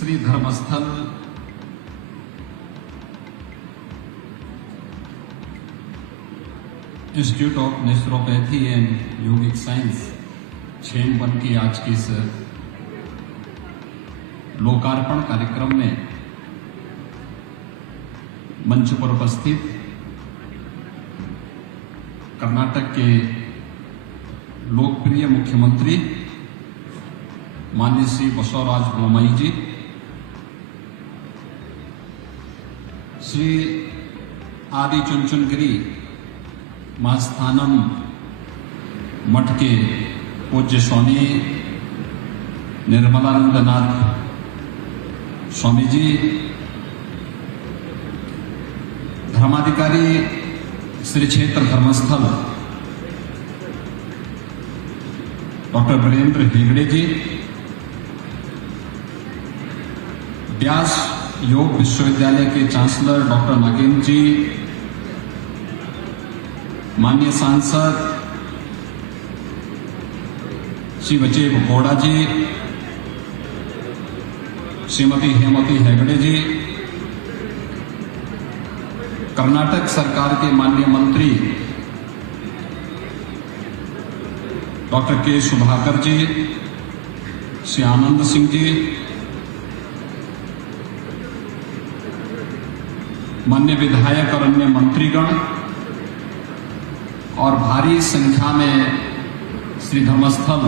Shri Dharmasthala Institute of Naturopathy and Yogic Science छेमवन की आज की इस लोकार्पण कार्यक्रम में मंच पर उपस्थित कर्नाटक के लोकप्रिय मुख्यमंत्री माननीय श्री बसवराज बोम्मई जी, श्री आदि चुनचुनगिरी मास्थानम मठ के पूज्य स्वामी निर्मलानंदनाथ स्वामी जी, धर्माधिकारी श्री क्षेत्र धर्मस्थल डॉक्टर वीरेंद्र हेगड़े जी, व्यास योग विश्वविद्यालय के चांसलर डॉक्टर नागेंद्र जी, माननीय सांसद श्री बचेव गौड़ा जी, श्रीमती हेमवती हेगड़े जी, कर्नाटक सरकार के माननीय मंत्री डॉक्टर के सुधाकर जी, श्री आनंद सिंह जी, माननीय विधायक और अन्य मंत्रीगण और भारी संख्या में श्री धर्मस्थल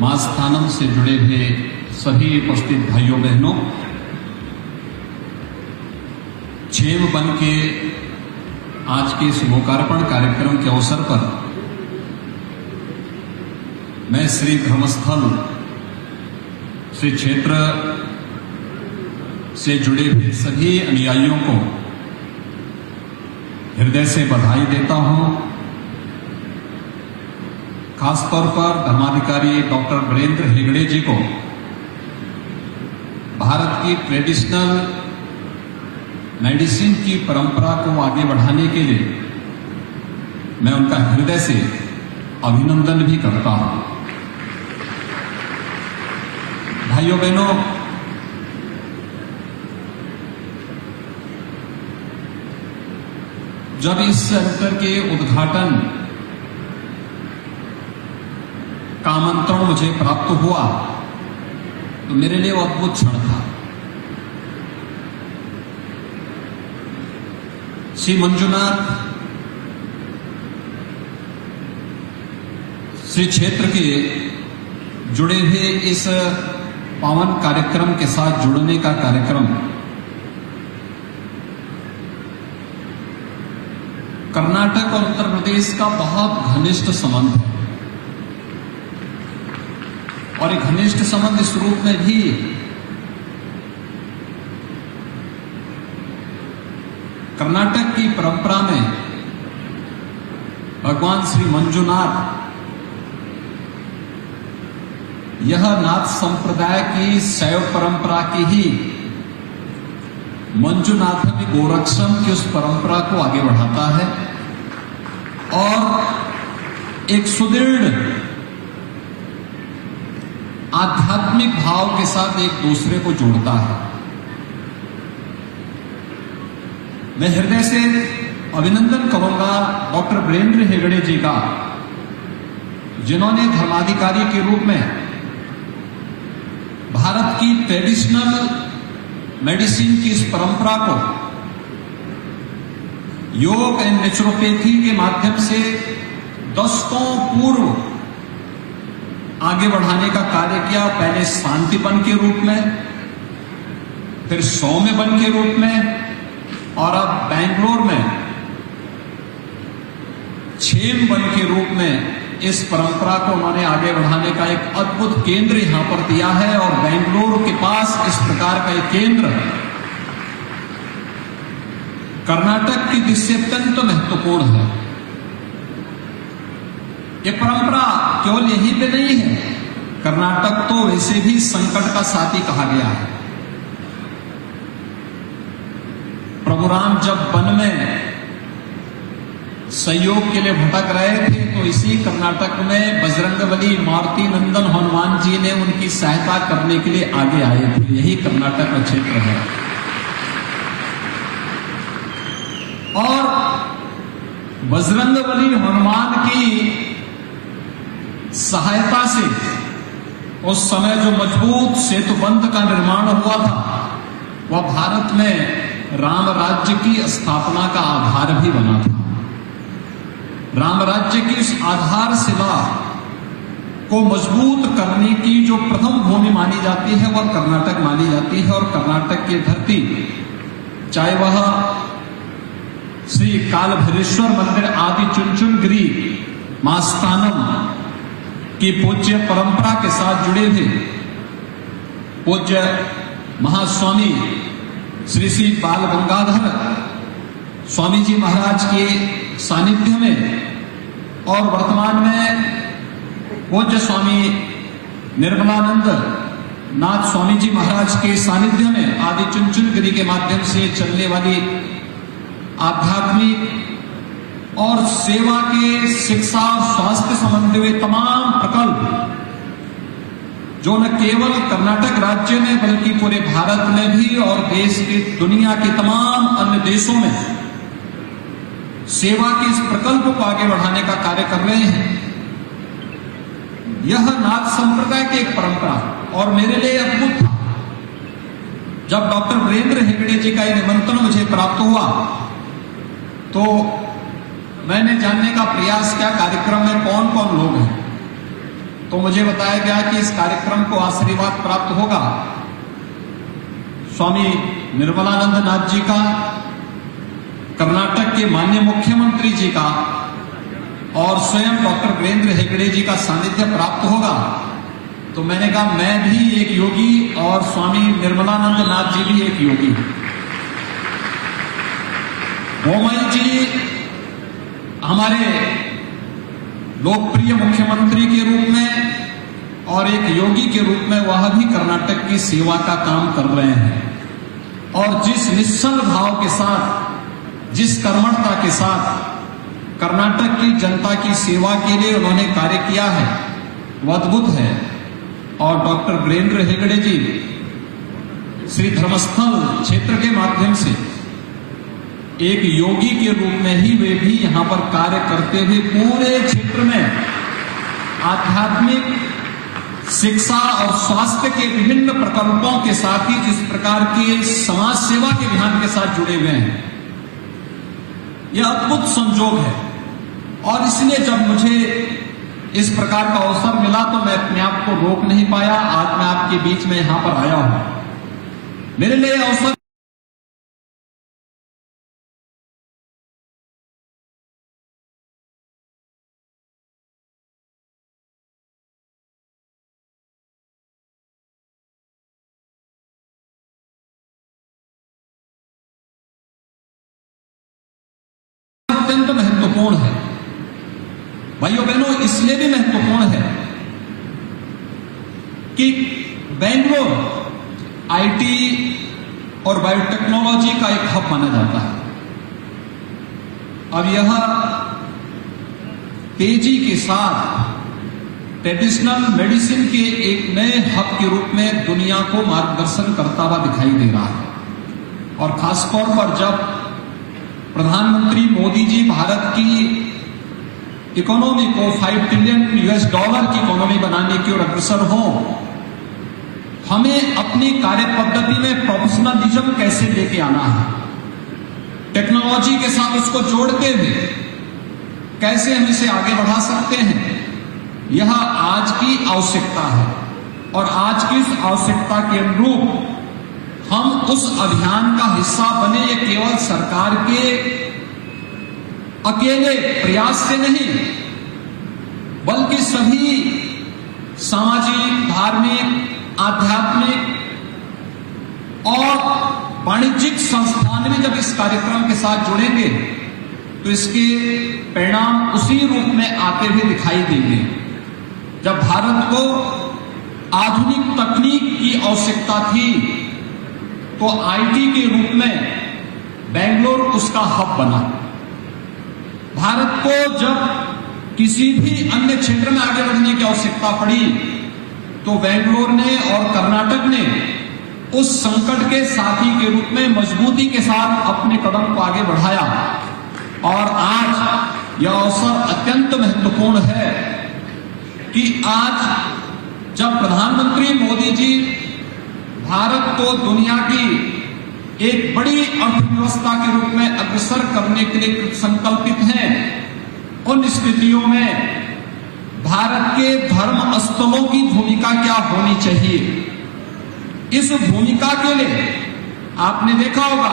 मास्थानम से जुड़े हुए सभी उपस्थित भाइयों बहनों, छेमवन के आज के इस लोकार्पण कार्यक्रम के अवसर पर मैं श्री धर्मस्थल श्री क्षेत्र से जुड़े हुए सभी अनुयायियों को हृदय से बधाई देता हूं। खासतौर पर धर्माधिकारी डॉक्टर वीरेंद्र हेगड़े जी को भारत की ट्रेडिशनल मेडिसिन की परंपरा को आगे बढ़ाने के लिए मैं उनका हृदय से अभिनंदन भी करता हूं। भाइयों बहनों, जब इस सेंटर के उद्घाटन का आमंत्रण मुझे प्राप्त हुआ तो मेरे लिए वो अद्भुत क्षण था। श्री मंजुनाथ श्री क्षेत्र के जुड़े हुए इस पावन कार्यक्रम के साथ जुड़ने का कार्यक्रम कर्नाटक और उत्तर प्रदेश का बहुत घनिष्ठ संबंध है और एक घनिष्ठ संबंध इस रूप में भी कर्नाटक की परंपरा में भगवान श्री मंजुनाथ यह नाथ संप्रदाय की शैव परंपरा की ही मंजुनाथम गोरक्षम की उस परंपरा को आगे बढ़ाता है और एक सुदृढ़ आध्यात्मिक भाव के साथ एक दूसरे को जोड़ता है। मैं हृदय से अभिनंदन करूंगा डॉक्टर वीरेंद्र हेगड़े जी का, जिन्होंने धर्माधिकारी के रूप में भारत की ट्रेडिशनल मेडिसिन की इस परंपरा को योग एंड नेचुरोपैथी के माध्यम से दशकों पूर्व आगे बढ़ाने का कार्य किया। पहले शांतिवन के रूप में, फिर सौम्यवन के रूप में और अब बेंगलोर में छेमवन के रूप में इस परंपरा को उन्होंने आगे बढ़ाने का एक अद्भुत केंद्र यहां पर दिया है। और बेंगलोर के पास इस प्रकार का एक केंद्र कर्नाटक की दृष्टि से अत्यंत महत्वपूर्ण है। ये परंपरा केवल यहीं पे नहीं है, कर्नाटक तो वैसे भी संकट का साथी कहा गया है। प्रभु राम जब वन में सहयोग के लिए भटक रहे थे, तो इसी कर्नाटक में बजरंगबली मारुति नंदन हनुमान जी ने उनकी सहायता करने के लिए आगे आए थे। यही कर्नाटक का क्षेत्र है। और बजरंगबली हनुमान की सहायता से उस समय जो मजबूत सेतुबंध का निर्माण हुआ था, वह भारत में राम राज्य की स्थापना का आधार भी बना था। राम राज्य की इस आधारशिला को मजबूत करने की जो प्रथम भूमि मानी जाती है वह कर्नाटक मानी जाती है। और कर्नाटक की धरती, चाहे वह श्री कालभैरेश्वर मंदिर आदि चुनचुनगिरी मास्थानम की पूज्य परंपरा के साथ जुड़े थे, पूज्य महास्वामी श्री श्री बाल गंगाधर स्वामी जी महाराज के सानिध्य में और वर्तमान में पूज्य स्वामी निर्मलानंद नाथ स्वामी जी महाराज के सानिध्य में आदि चुनचुनगिरी के माध्यम से चलने वाली आध्यात्मिक और सेवा के शिक्षा और स्वास्थ्य संबंधी हुए तमाम प्रकल्प जो न केवल कर्नाटक राज्य में बल्कि पूरे भारत में भी और देश की दुनिया के तमाम अन्य देशों में सेवा के इस प्रकल्प को आगे बढ़ाने का कार्य कर रहे हैं। यह नाथ संप्रदाय की एक परंपरा और मेरे लिए अद्भुत था। जब डॉक्टर वीरेंद्र हेगड़े जी का यह निमंत्रण मुझे प्राप्त हुआ तो मैंने जानने का प्रयास किया कार्यक्रम में कौन कौन लोग हैं। तो मुझे बताया गया कि इस कार्यक्रम को आशीर्वाद प्राप्त होगा स्वामी निर्मलानंद नाथ जी का, कर्नाटक के माननीय मुख्यमंत्री जी का और स्वयं डॉक्टर वीरेंद्र हेगड़े जी का सानिध्य प्राप्त होगा। तो मैंने कहा मैं भी एक योगी और स्वामी निर्मलानंद नाथ जी भी एक योगी। बोमई जी हमारे लोकप्रिय मुख्यमंत्री के रूप में और एक योगी के रूप में वह भी कर्नाटक की सेवा का काम कर रहे हैं। और जिस निश्चल भाव के साथ, जिस कर्मठता के साथ कर्नाटक की जनता की सेवा के लिए उन्होंने कार्य किया है वह अद्भुत है। और डॉक्टर वीरेंद्र हेगड़े जी श्री धर्मस्थल क्षेत्र के माध्यम से एक योगी के रूप में ही वे भी यहां पर कार्य करते हुए पूरे क्षेत्र में आध्यात्मिक शिक्षा और स्वास्थ्य के विभिन्न प्रकल्पों के साथ ही जिस प्रकार के समाज सेवा के अभियान के साथ जुड़े हुए हैं, यह अद्भुत संजोग है। और इसलिए जब मुझे इस प्रकार का अवसर मिला तो मैं अपने आप को रोक नहीं पाया। आज मैं आपके बीच में यहां पर आया हूं। मेरे लिए अवसर अत्यंत महत्वपूर्ण है। भाइयों बहनों, इसलिए भी महत्वपूर्ण है कि बेंगलोर आईटी और बायोटेक्नोलॉजी का एक हब माना जाता है। अब यह तेजी के साथ ट्रेडिशनल मेडिसिन के एक नए हब के रूप में दुनिया को मार्गदर्शन करता हुआ दिखाई दे रहा है। और खासतौर पर जब प्रधानमंत्री मोदी जी भारत की इकोनॉमी को $5 ट्रिलियन की इकोनॉमी बनाने की ओर अग्रसर हो, हमें अपनी कार्य पद्धति में प्रोफेशनलिज्म कैसे लेके आना है, टेक्नोलॉजी के साथ उसको जोड़ते हुए कैसे हम इसे आगे बढ़ा सकते हैं, यह आज की आवश्यकता है। और आज की इस आवश्यकता के अनुरूप हम उस अभियान का हिस्सा बने। ये केवल सरकार के अकेले प्रयास से नहीं, बल्कि सभी सामाजिक, धार्मिक, आध्यात्मिक और वाणिज्यिक संस्थान भी जब इस कार्यक्रम के साथ जुड़ेंगे तो इसके परिणाम उसी रूप में आते हुए दिखाई देंगे। जब भारत को आधुनिक तकनीक की आवश्यकता थी तो आईटी के रूप में बेंगलोर उसका हब बना। भारत को जब किसी भी अन्य क्षेत्र में आगे बढ़ने की आवश्यकता पड़ी तो बेंगलोर ने और कर्नाटक ने उस संकट के साथी के रूप में मजबूती के साथ अपने कदम को आगे बढ़ाया। और आज यह अवसर अत्यंत महत्वपूर्ण है कि आज जब प्रधानमंत्री मोदी जी भारत को दुनिया की एक बड़ी अर्थव्यवस्था के रूप में अग्रसर करने के लिए संकल्पित हैं, उन स्थितियों में भारत के धर्म स्थलों की भूमिका क्या होनी चाहिए। इस भूमिका के लिए आपने देखा होगा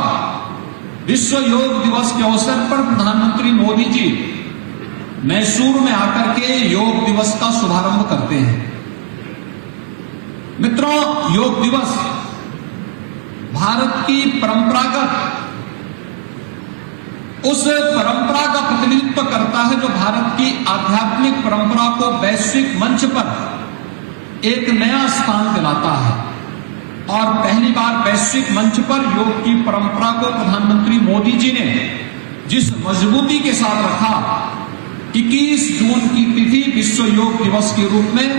विश्व योग दिवस के अवसर पर प्रधानमंत्री मोदी जी मैसूर में आकर के योग दिवस का शुभारंभ करते हैं। मित्रों, योग दिवस भारत की परंपरागत उस परंपरा का प्रतिनिधित्व करता है जो भारत की आध्यात्मिक परंपरा को वैश्विक मंच पर एक नया स्थान दिलाता है। और पहली बार वैश्विक मंच पर योग की परंपरा को प्रधानमंत्री मोदी जी ने जिस मजबूती के साथ रखा, 21 जून की तिथि विश्व योग दिवस के रूप में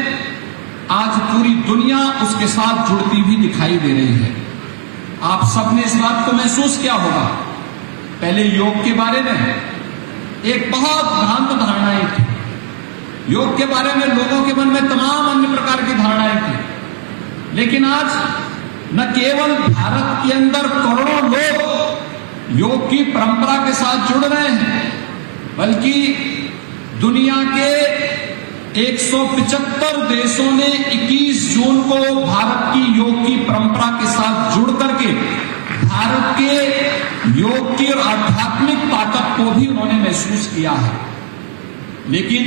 आज पूरी दुनिया उसके साथ जुड़ती भी दिखाई दे रही है। आप सबने इस बात को महसूस किया होगा। पहले योग के बारे में एक बहुत भ्रांत धारणाएं थी। योग के बारे में लोगों के मन में तमाम अन्य प्रकार की धारणाएं थी, लेकिन आज न केवल भारत के अंदर करोड़ों लोग योग की परंपरा के साथ जुड़ रहे हैं, बल्कि दुनिया के 175 देशों ने 21 जून को भारत की योग की परंपरा के साथ जुड़ करके भारत के योग की और आध्यात्मिक ताकत को भी उन्होंने महसूस किया है। लेकिन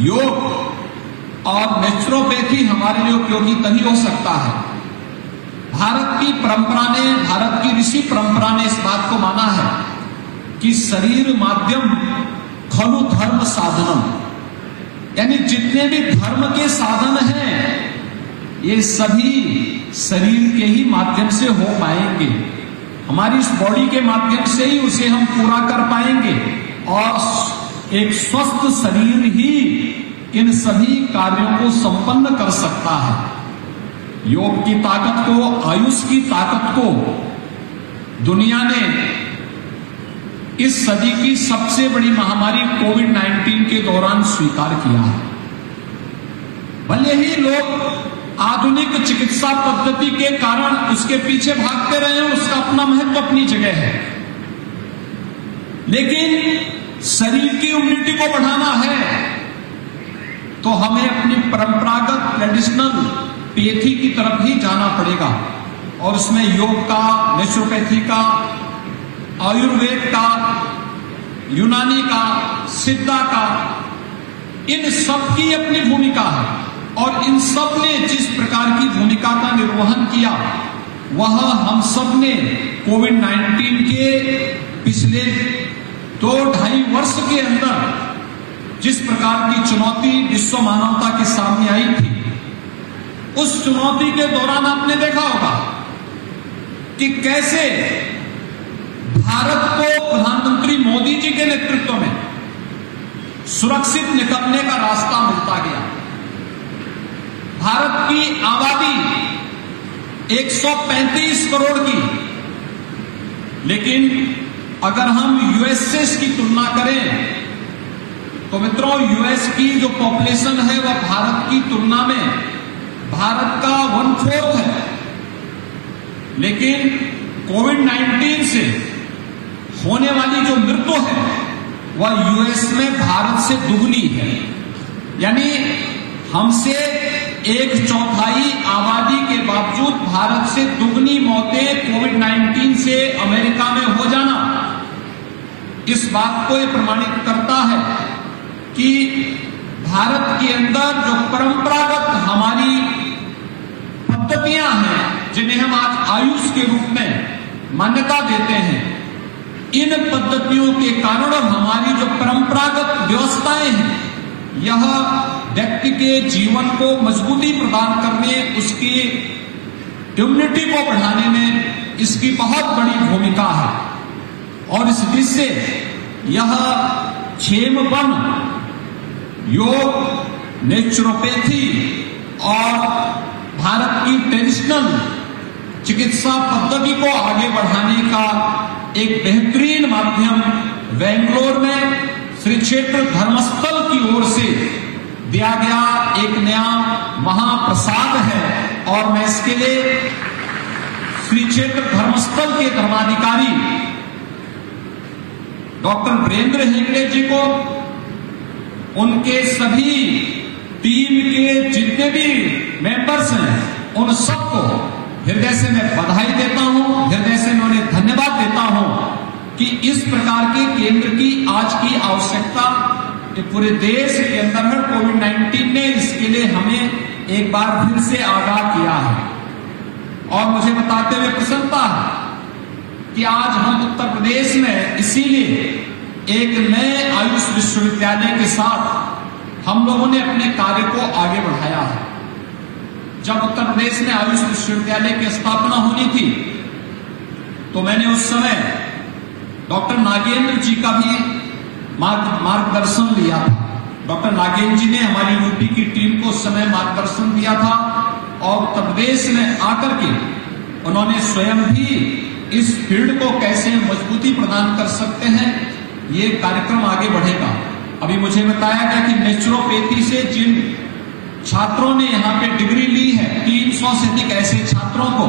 योग और नेचुरोपैथी हमारे लिए उपयोगी तभी हो सकता है। भारत की परंपरा ने, भारत की ऋषि परंपरा ने इस बात को माना है कि शरीर माध्यम खलु धर्म साधनम, यानी जितने भी धर्म के साधन हैं ये सभी शरीर के ही माध्यम से हो पाएंगे। हमारी इस बॉडी के माध्यम से ही उसे हम पूरा कर पाएंगे और एक स्वस्थ शरीर ही इन सभी कार्यों को संपन्न कर सकता है। योग की ताकत को, आयुष की ताकत को दुनिया ने इस सदी की सबसे बड़ी महामारी कोविड-19 के दौरान स्वीकार किया है। भले ही लोग आधुनिक चिकित्सा पद्धति के कारण उसके पीछे भागते रहे हैं, उसका अपना महत्व अपनी जगह है, लेकिन शरीर की इम्यूनिटी को बढ़ाना है तो हमें अपनी परंपरागत ट्रेडिशनल पैथी की तरफ ही जाना पड़ेगा। और उसमें योग का, नेचुरोपैथी का, आयुर्वेद का, यूनानी का, सिद्धा का, इन सब की अपनी भूमिका है। और इन सब ने जिस प्रकार की भूमिका का निर्वहन किया वह हम सब ने कोविड-19 के पिछले 2-2.5 वर्ष के अंदर जिस प्रकार की चुनौती विश्व मानवता के सामने आई थी, उस चुनौती के दौरान आपने देखा होगा कि कैसे भारत को प्रधानमंत्री मोदी जी के नेतृत्व में सुरक्षित निकलने का रास्ता मिलता गया। भारत की आबादी 135 करोड़ की, लेकिन अगर हम यूएस से इसकी तुलना करें तो मित्रों यूएस की जो पॉपुलेशन है वह भारत की तुलना में भारत का 1/4 है, लेकिन कोविड-19 से होने वाली जो मृत्यु है वह यूएस में भारत से दुगनी है। यानी हमसे 1/4 आबादी के बावजूद भारत से दुगनी मौतें कोविड-19 से अमेरिका में हो जाना इस बात को यह प्रमाणित करता है कि भारत के अंदर जो परंपरागत हमारी पद्धतियां हैं, जिन्हें हम आज आयुष के रूप में मान्यता देते हैं, इन पद्धतियों के कारण और हमारी जो परंपरागत व्यवस्थाएं हैं, यह व्यक्ति के जीवन को मजबूती प्रदान करने, उसकी इम्यूनिटी को बढ़ाने में इसकी बहुत बड़ी भूमिका है। और इस दृष्टि से यह क्षेमवन, योग, नेचुरोपैथी और भारत की ट्रेडिशनल चिकित्सा पद्धति को आगे बढ़ाने का एक बेहतरीन माध्यम बेंगलोर में श्री क्षेत्र धर्मस्थल की ओर से दिया गया एक नया महाप्रसाद है। और मैं इसके लिए श्री क्षेत्र धर्मस्थल के धर्माधिकारी डॉक्टर वीरेंद्र हेगड़े जी को, उनके सभी टीम के जितने भी मेंबर्स हैं, उन सबको हृदय से मैं बधाई देता हूं, हृदय से मैं उन्हें धन्यवाद देता हूं कि इस प्रकार के केंद्र की आज की आवश्यकता पूरे देश के अंदर है। कोविड-19 ने इसके लिए हमें एक बार फिर से आगाह किया है और मुझे बताते हुए प्रसन्नता है कि आज हम उत्तर प्रदेश में इसीलिए एक नए आयुष विश्वविद्यालय के साथ हम लोगों ने अपने कार्य को आगे बढ़ाया है। जब उत्तर प्रदेश में आयुष विश्वविद्यालय की स्थापना होनी थी तो मैंने उस समय डॉक्टर नागेंद्र जी का भी मार्गदर्शन लिया था। डॉक्टर नागेंद्र जी ने हमारी यूपी की टीम को उस समय मार्गदर्शन दिया था और उत्तर प्रदेश में आकर के उन्होंने स्वयं भी इस फील्ड को कैसे मजबूती प्रदान कर सकते हैं, ये कार्यक्रम आगे बढ़ेगा। अभी मुझे बताया गया कि नेचुरोपैथी से जिन छात्रों ने यहाँ पे डिग्री ली है, 300 से अधिक ऐसे छात्रों को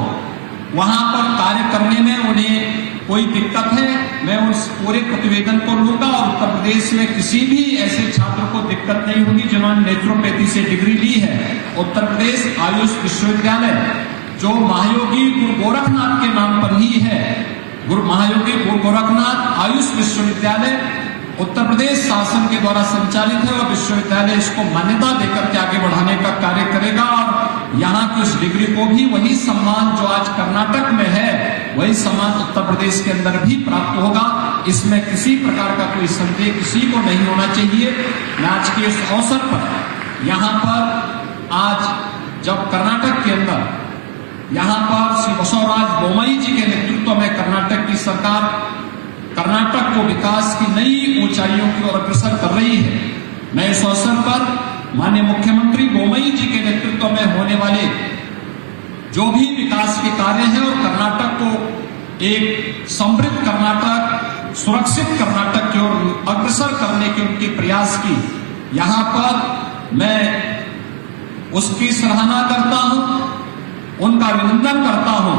वहां पर कार्य करने में उन्हें कोई दिक्कत है, मैं उस पूरे प्रतिवेदन को लूंगा और उत्तर प्रदेश में किसी भी ऐसे छात्र को दिक्कत नहीं होगी जिन्होंने नेचुरोपैथी से डिग्री ली है। उत्तर प्रदेश आयुष विश्वविद्यालय जो महायोगी गुरु गोरखनाथ के नाम पर ही है, गुरु महायोगी गुरु गोरखनाथ आयुष विश्वविद्यालय उत्तर प्रदेश शासन के द्वारा संचालित है और विश्वविद्यालय इसको मान्यता देकर के आगे बढ़ाने का कार्य करेगा और यहाँ की उस डिग्री को भी वही सम्मान जो आज कर्नाटक में है, वही सम्मान उत्तर प्रदेश के अंदर भी प्राप्त होगा। इसमें किसी प्रकार का कोई संदेह किसी को नहीं होना चाहिए। मैं आज के इस अवसर पर यहाँ पर आज जब कर्नाटक के अंदर यहाँ पर श्री बसवराज बोम्मई जी के नेतृत्व में कर्नाटक की सरकार कर्नाटक को विकास की नई ऊंचाइयों की ओर अग्रसर कर रही है। मैं इस अवसर पर माननीय मुख्यमंत्री बोम्मई जी के नेतृत्व में होने वाले जो भी विकास के कार्य हैं और कर्नाटक को एक समृद्ध कर्नाटक, सुरक्षित कर्नाटक की ओर अग्रसर करने के उनके प्रयास की यहाँ पर मैं उसकी सराहना करता हूं, उनका अभिनंदन करता हूं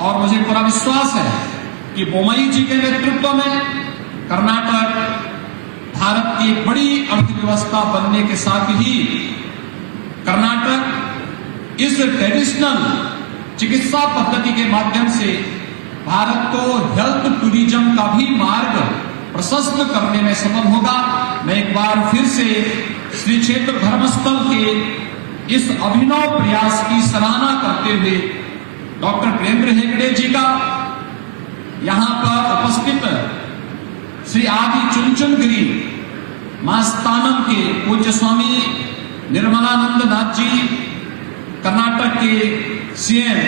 और मुझे पूरा विश्वास है कि बोम्मई जी के नेतृत्व में कर्नाटक भारत की एक बड़ी अर्थव्यवस्था बनने के साथ ही कर्नाटक इस ट्रेडिशनल चिकित्सा पद्धति के माध्यम से भारत को हेल्थ टूरिज्म का भी मार्ग प्रशस्त करने में सफल होगा। मैं एक बार फिर से श्री क्षेत्र धर्मस्थल के इस अभिनव प्रयास की सराहना करते हुए डॉक्टर वीरेंद्र हेगड़े जी का, यहाँ पर उपस्थित श्री आदि चुनचुनगिरी मास्तानम के पूज्य स्वामी निर्मलानंद नाथ जी, कर्नाटक के सीएम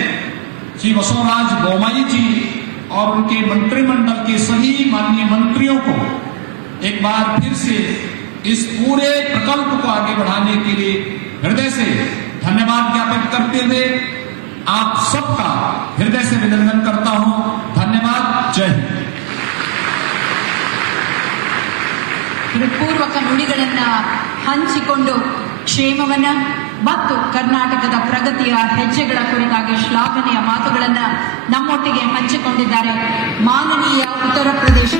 श्री बसवराज बोम्मई जी और उनके मंत्रिमंडल के सभी माननीय मंत्रियों को एक बार फिर से इस पूरे प्रकल्प को आगे बढ़ाने के लिए हृदय से धन्यवाद ज्ञापित करते हुए आप सबका हृदय से अभिनंदन करता हूं। धन्यवाद। जय हिंद। ಹೃತ್ಪೂರ್ವಕ ನುಡಿಗಳನ್ನ ಹಂಚಿಕೊಂಡು ಕ್ಷೇಮವನ್ನ ಮತ್ತು ಕರ್ನಾಟಕದ ಪ್ರಗತಿಯ ಹೆಜ್ಜೆಗಳ ಕುರಿತಾಗಿ ಶ್ಲಾಘನೆಯ ಮಾತುಗಳನ್ನ ನಮ್ಮೊಟ್ಟಿಗೆ ಹಂಚಿಕೊಂಡಿದ್ದಾರೆ ಮಾನನೀಯ ಉತ್ತರ ಪ್ರದೇಶ